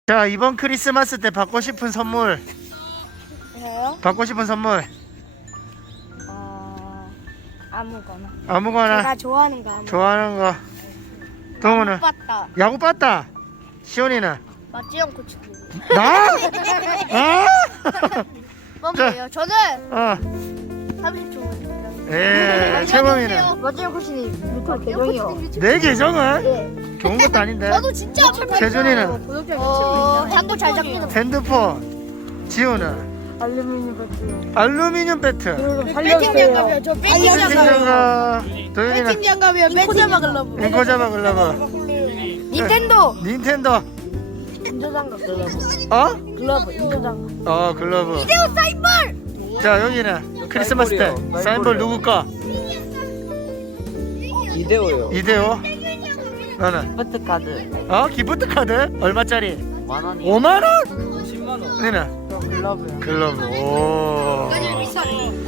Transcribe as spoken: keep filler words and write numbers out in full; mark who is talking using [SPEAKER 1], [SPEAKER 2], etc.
[SPEAKER 1] 자, 이번 크리스마스 때 받고 싶은 선물.
[SPEAKER 2] 저요?
[SPEAKER 1] 받고 싶은 선물
[SPEAKER 2] 어... 아무거나.
[SPEAKER 1] 아무거나.
[SPEAKER 2] 제가 좋아하는 거 아무거나.
[SPEAKER 1] 좋아하는 거. 동우는
[SPEAKER 2] 빠따.
[SPEAKER 1] 야구 봤다. 시온이는
[SPEAKER 2] 맞지영 코치.
[SPEAKER 1] 나? 아?
[SPEAKER 2] 뭐예요? 저는
[SPEAKER 1] 어.
[SPEAKER 2] 삼십 초.
[SPEAKER 1] 예, 최범이는
[SPEAKER 2] 맞지영 코치님 유튜브 계정이요.
[SPEAKER 1] 내 계정은
[SPEAKER 2] 네.
[SPEAKER 1] 좋은 것도 아닌데.
[SPEAKER 2] 저도 진짜
[SPEAKER 1] 재준이는
[SPEAKER 2] 구독자 어, 단도 잘 잡히는.
[SPEAKER 1] 핸드폰. 지우는
[SPEAKER 2] 알루미늄 배트.
[SPEAKER 1] 알루미늄 배트.
[SPEAKER 2] 배팅 장갑이요. 저 배팅 장갑.
[SPEAKER 1] 장갑. 도현이는
[SPEAKER 2] 배팅 장갑이요. 인코자마 글러브.
[SPEAKER 1] 인코자마 글러브.
[SPEAKER 2] 닌텐도.
[SPEAKER 1] 닌텐도.
[SPEAKER 2] 인조 장갑 글러브.
[SPEAKER 1] 어?
[SPEAKER 2] 글러브 인조 장갑.
[SPEAKER 1] 어, 글러브.
[SPEAKER 2] 이대호 사인볼.
[SPEAKER 1] 자, 여기는 크리스마스 때
[SPEAKER 3] 사인볼이요.
[SPEAKER 1] 사인볼 누구 거?
[SPEAKER 3] 이대호요.
[SPEAKER 1] 이대호. 너는?
[SPEAKER 3] 기프트 카드
[SPEAKER 1] 어? 기프트 카드? 얼마짜리?
[SPEAKER 3] 만 원이.
[SPEAKER 1] 오만 원?
[SPEAKER 3] 십만 원.
[SPEAKER 1] 너는?
[SPEAKER 3] 글러브요.
[SPEAKER 1] 글러브. 오.
[SPEAKER 2] 비싸네.